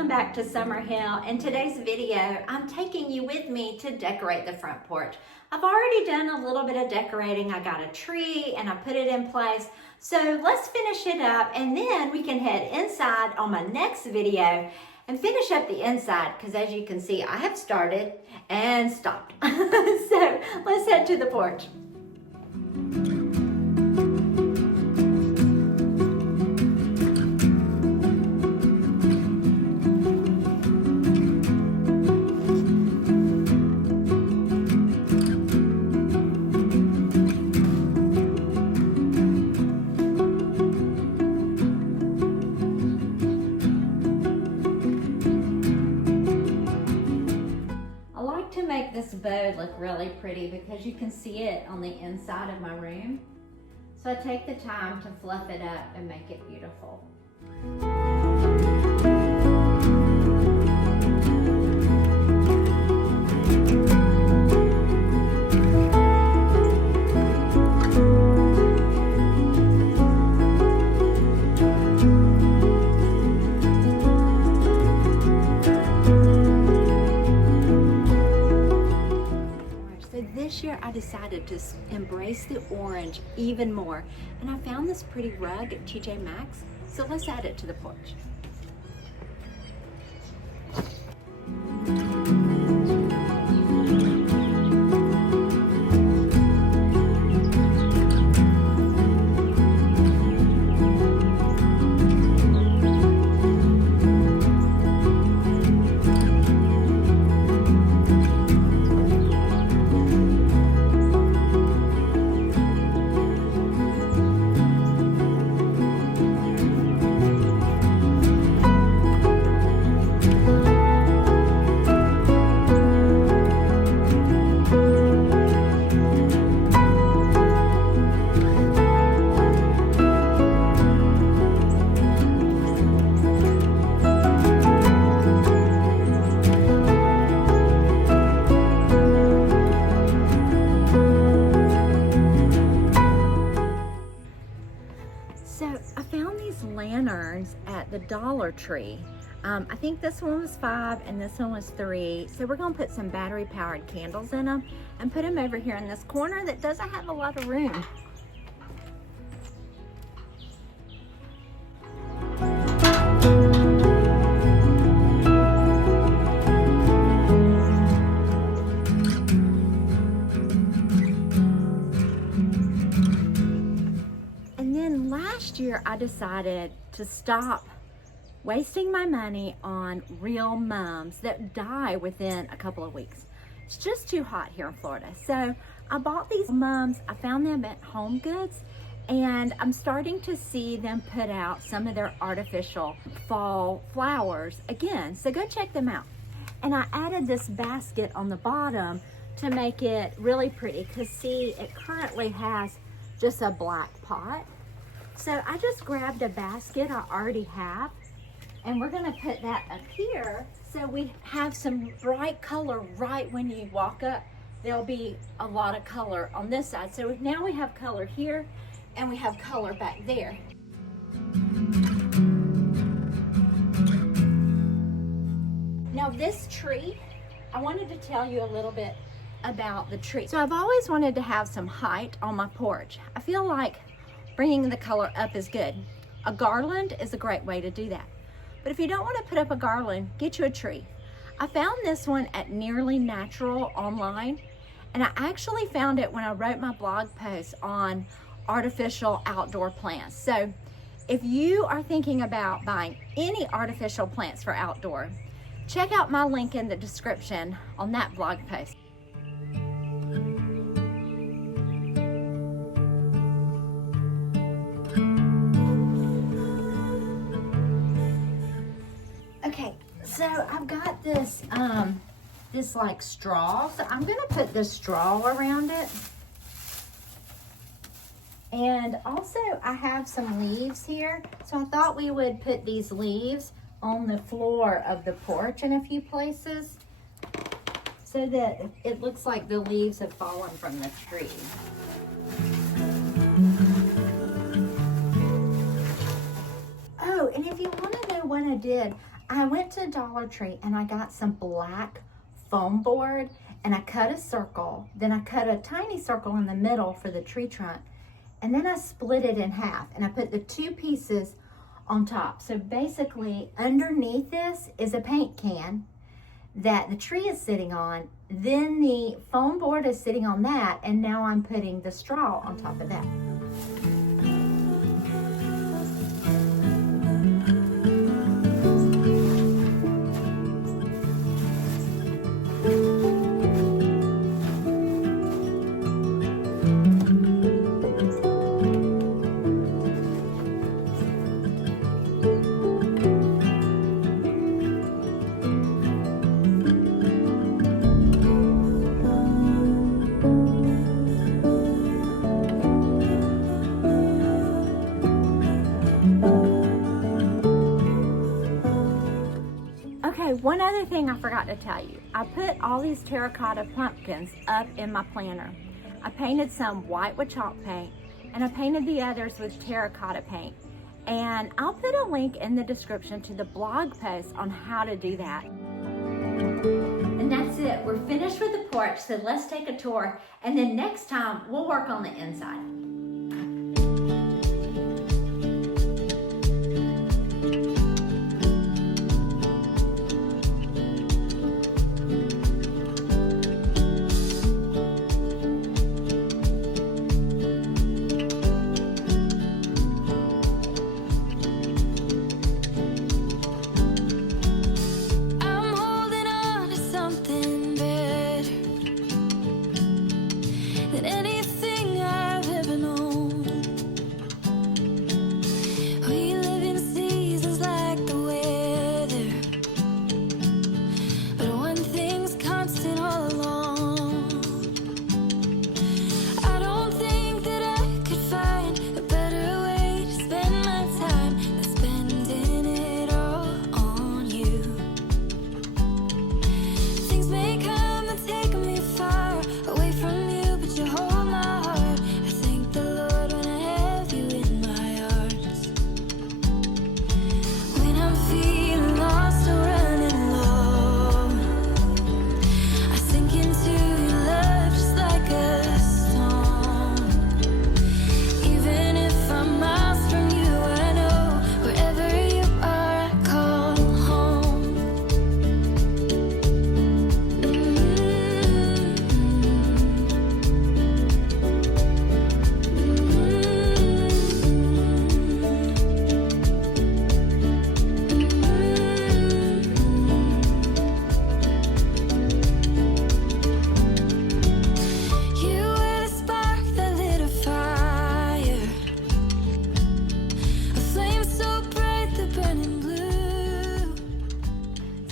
welcome back to Summerhill. In today's video, I'm taking you with me to decorate the front porch. I've already done a little bit of decorating. I got a tree and I put it in place. So let's finish it up and then we can head inside on my next video and finish up the inside because as you can see, I have started and stopped. So let's head to the porch. This bow look really pretty because you can see it on the inside of my room. So I take the time to fluff it up and make it beautiful. This year I decided to embrace the orange even more, and I found this pretty rug at TJ Maxx, so let's add it to the porch. Lanterns at the Dollar Tree. I think this one was $5 and this one was $3. So we're gonna put some battery powered candles in them and put them over here in this corner that doesn't have a lot of room. Last year I decided to stop wasting my money on real mums that die within a couple of weeks. It's just too hot here in Florida. So I bought these mums. I found them at HomeGoods and I'm starting to see them put out some of their artificial fall flowers again. So go check them out. And I added this basket on the bottom to make it really pretty because see, it currently has just a black pot. So I just grabbed a basket I already have and we're gonna put that up here so we have some bright color right when you walk up. There'll be a lot of color on this side. So now we have color here and we have color back there. Now this tree, I wanted to tell you a little bit about the tree. So I've always wanted to have some height on my porch. I feel like bringing the color up is good. A garland is a great way to do that. But if you don't want to put up a garland, get you a tree. I found this one at Nearly Natural online, and I actually found it when I wrote my blog post on artificial outdoor plants. So if you are thinking about buying any artificial plants for outdoor, check out my link in the description on that blog post. Okay, so I've got this this like straw, so I'm gonna put this straw around it. And also I have some leaves here, so I thought we would put these leaves on the floor of the porch in a few places so that it looks like the leaves have fallen from the tree. Oh, and if you want to know what I did, I went to Dollar Tree and I got some black foam board and I cut a circle. Then I cut a tiny circle in the middle for the tree trunk. And then I split it in half and I put the 2 pieces on top. So basically underneath this is a paint can that the tree is sitting on. Then the foam board is sitting on that, and now I'm putting the straw on top of that. Okay, one other thing I forgot to tell you. I put all these terracotta pumpkins up in my planter. I painted some white with chalk paint, and I painted the others with terracotta paint. And I'll put a link in the description to the blog post on how to do that. And that's it. We're finished with the porch, so let's take a tour. And then next time, we'll work on the inside.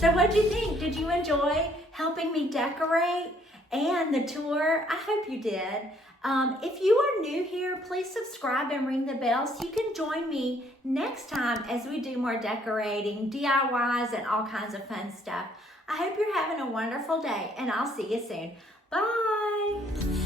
So what'd you think? Did you enjoy helping me decorate and the tour? I hope you did. If you are new here, please subscribe and ring the bell so you can join me next time as we do more decorating, DIYs, and all kinds of fun stuff. I hope you're having a wonderful day, and I'll see you soon. Bye.